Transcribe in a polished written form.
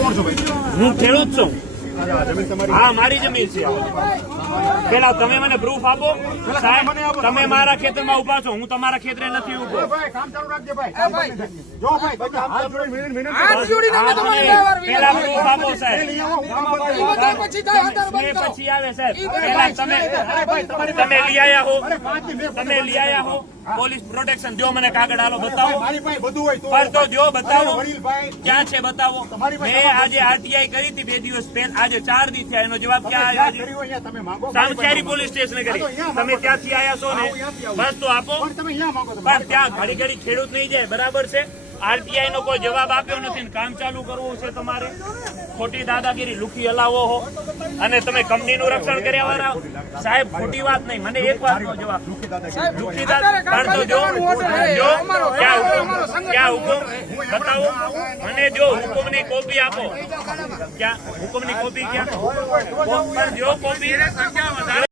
કોણ છો ભાઈ? હું ખેડૂત છું. જમીન તમારી? હા, મારી જમીન છે. પેલા તમે મને પ્રૂફ આપો. સાહેબ, તમે મારા ખેતરમાં ઉભા છો, હું તમારા ખેતરે નથી ઉભો. ભાઈ કામ ચાલુ રાખજે ભાઈ. જો ભાઈ બધા હાથ જોડીને વિનંતી પેલા પ્રૂફ આપો સાહેબ. પછી પછી આવે સાહેબ. પેલા તમે લઈ આયા હો. તમે લઈ આયા હો. પોલીસ પ્રોટેક્શન દો, મને કાગળ હાલો બતાવો. મારી પાસે બધું હોય પર તો દો, બતાવો વડીલભાઈ ક્યાં છે, બતાવો. મેં આજે આરટીઆઈ કરી હતી 2 દિવસ પહેલા, આજે 4 દી થયા. એનો જવાબ ક્યાં આવ્યો છે? કર્યું અહીંયા તમે માંગો. સામખિયારી પોલીસ સ્ટેશને કરી. તમે ત્યાંથી આયા છો ને, બસ તો આપો. પણ તમે અહીંયા માંગો. પણ ત્યાં ઘડી ઘડી ખેડૂત નહીં જાય, બરાબર છે. આરટીઆઈ નો કોઈ જવાબ આપ્યો નથી ને કામ ચાલુ કરવું છે તમારે. ખોટી દાદાગીરી લુખી હલાવો હો અને તમે કંપનીનું રક્ષણ કર્યા વાળા. સાહેબ, ખોટી વાત નહીં, મને એક વાતનો જવાબ. લુખી દાદા તો જો ક્યાં હુકમ બતાવો મને. જો હુકમની કોપી આપો. ક્યાં હુકમની કોપી? ક્યાં? પણ જો કોપી